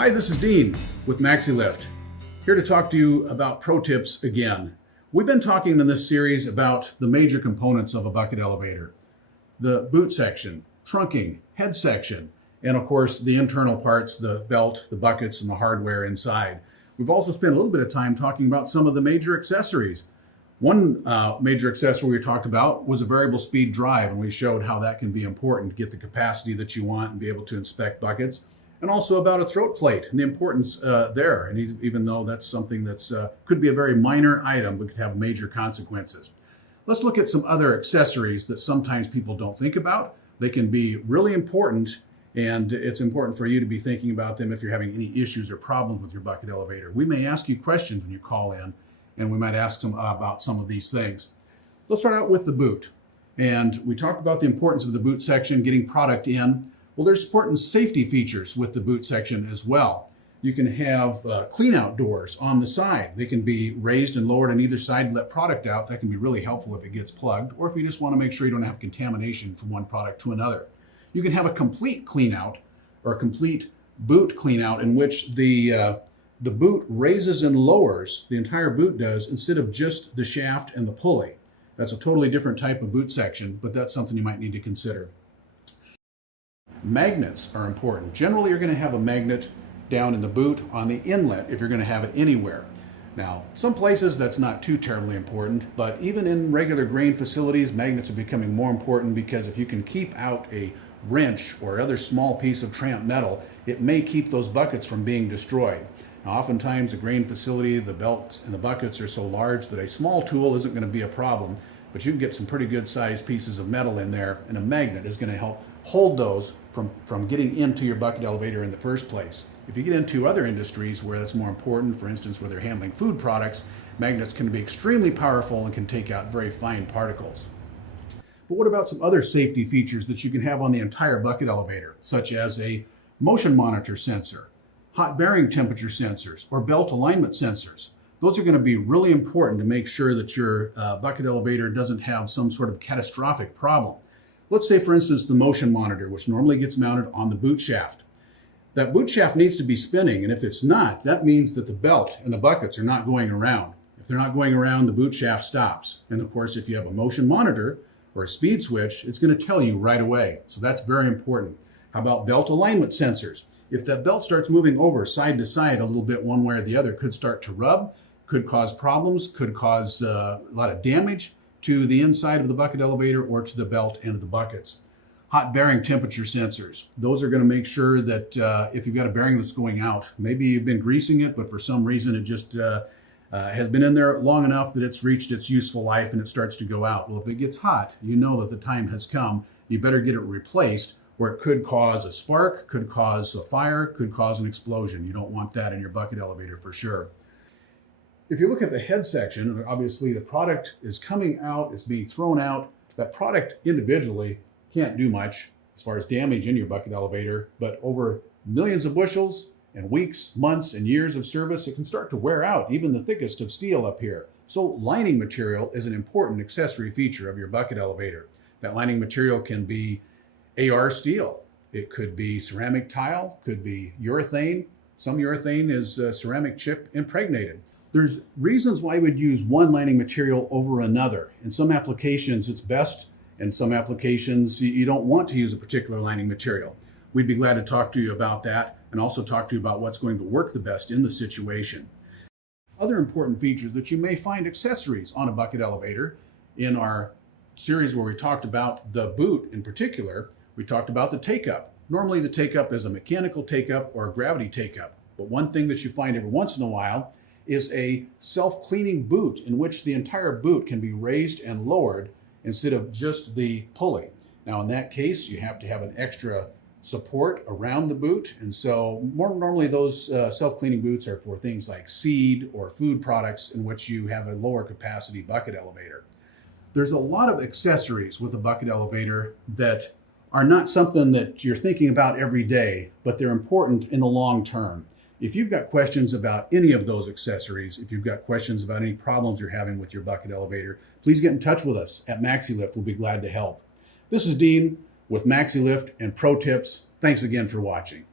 Hi, this is Dean with Maxi-Lift, here to talk to you about pro tips again. We've been talking in this series about the major components of a bucket elevator: the boot section, trunking, head section, and of course the internal parts, the belt, the buckets, and the hardware inside. We've also spent a little bit of time talking about some of the major accessories. One major accessory we talked about was a variable speed drive, and we showed how that can be important to get the capacity that you want and be able to inspect buckets. And also about a throat plate and the importance there. And even though that's something that's could be a very minor item, but could have major consequences. Let's look at some other accessories that sometimes people don't think about. They can be really important, and it's important for you to be thinking about them if you're having any issues or problems with your bucket elevator. We may ask you questions when you call in, and we might ask some about some of these things. Let's start out with the boot. And we talked about the importance of the boot section, getting product in. Well, there's important safety features with the boot section as well. You can have clean out doors on the side. They can be raised and lowered on either side to let product out. That can be really helpful if it gets plugged, or if you just want to make sure you don't have contamination from one product to another. You can have a complete clean out or a complete boot clean out in which the boot raises and lowers, the entire boot does, instead of just the shaft and the pulley. That's a totally different type of boot section, but that's something you might need to consider. Magnets are important. Generally, you're going to have a magnet down in the boot on the inlet if you're going to have it anywhere. Now, some places that's not too terribly important, but even in regular grain facilities, magnets are becoming more important because if you can keep out a wrench or other small piece of tramp metal, it may keep those buckets from being destroyed. Now, oftentimes, a grain facility, the belts and the buckets are so large that a small tool isn't going to be a problem, but you can get some pretty good sized pieces of metal in there, and a magnet is going to help hold those from getting into your bucket elevator in the first place. If you get into other industries where that's more important, for instance, where they're handling food products, magnets can be extremely powerful and can take out very fine particles. But what about some other safety features that you can have on the entire bucket elevator, such as a motion monitor sensor, hot bearing temperature sensors, or belt alignment sensors? Those are going to be really important to make sure that your bucket elevator doesn't have some sort of catastrophic problem. Let's say, for instance, the motion monitor, which normally gets mounted on the boot shaft. That boot shaft needs to be spinning, and if it's not, that means that the belt and the buckets are not going around. If they're not going around, the boot shaft stops. And of course, if you have a motion monitor or a speed switch, it's going to tell you right away. So that's very important. How about belt alignment sensors? If that belt starts moving over side to side a little bit one way or the other, it could start to rub, could cause problems, could cause a lot of damage to the inside of the bucket elevator or to the belt and the buckets. Hot bearing temperature sensors. Those are going to make sure that if you've got a bearing that's going out, maybe you've been greasing it, but for some reason it just has been in there long enough that it's reached its useful life and it starts to go out. Well, if it gets hot, you know that the time has come. You better get it replaced, or it could cause a spark, could cause a fire, could cause an explosion. You don't want that in your bucket elevator for sure. If you look at the head section, obviously the product is coming out, it's being thrown out. That product individually can't do much as far as damage in your bucket elevator, but over millions of bushels and weeks, months, and years of service, it can start to wear out, even the thickest of steel up here. So lining material is an important accessory feature of your bucket elevator. That lining material can be AR steel. It could be ceramic tile, could be urethane. Some urethane is ceramic chip impregnated. There's reasons why you would use one lining material over another. In some applications, it's best. In some applications, you don't want to use a particular lining material. We'd be glad to talk to you about that and also talk to you about what's going to work the best in the situation. Other important features that you may find accessories on a bucket elevator. In our series where we talked about the boot in particular, we talked about the take-up. Normally the take-up is a mechanical take-up or a gravity take-up. But one thing that you find every once in a while is a self-cleaning boot in which the entire boot can be raised and lowered instead of just the pulley. Now in that case, you have to have an extra support around the boot, and so more normally those self-cleaning boots are for things like seed or food products in which you have a lower capacity bucket elevator. There's a lot of accessories with a bucket elevator that are not something that you're thinking about every day, but they're important in the long term. If you've got questions about any of those accessories, if you've got questions about any problems you're having with your bucket elevator, please get in touch with us at Maxi-Lift. We'll be glad to help. This is Dean with Maxi-Lift and Pro Tips. Thanks again for watching.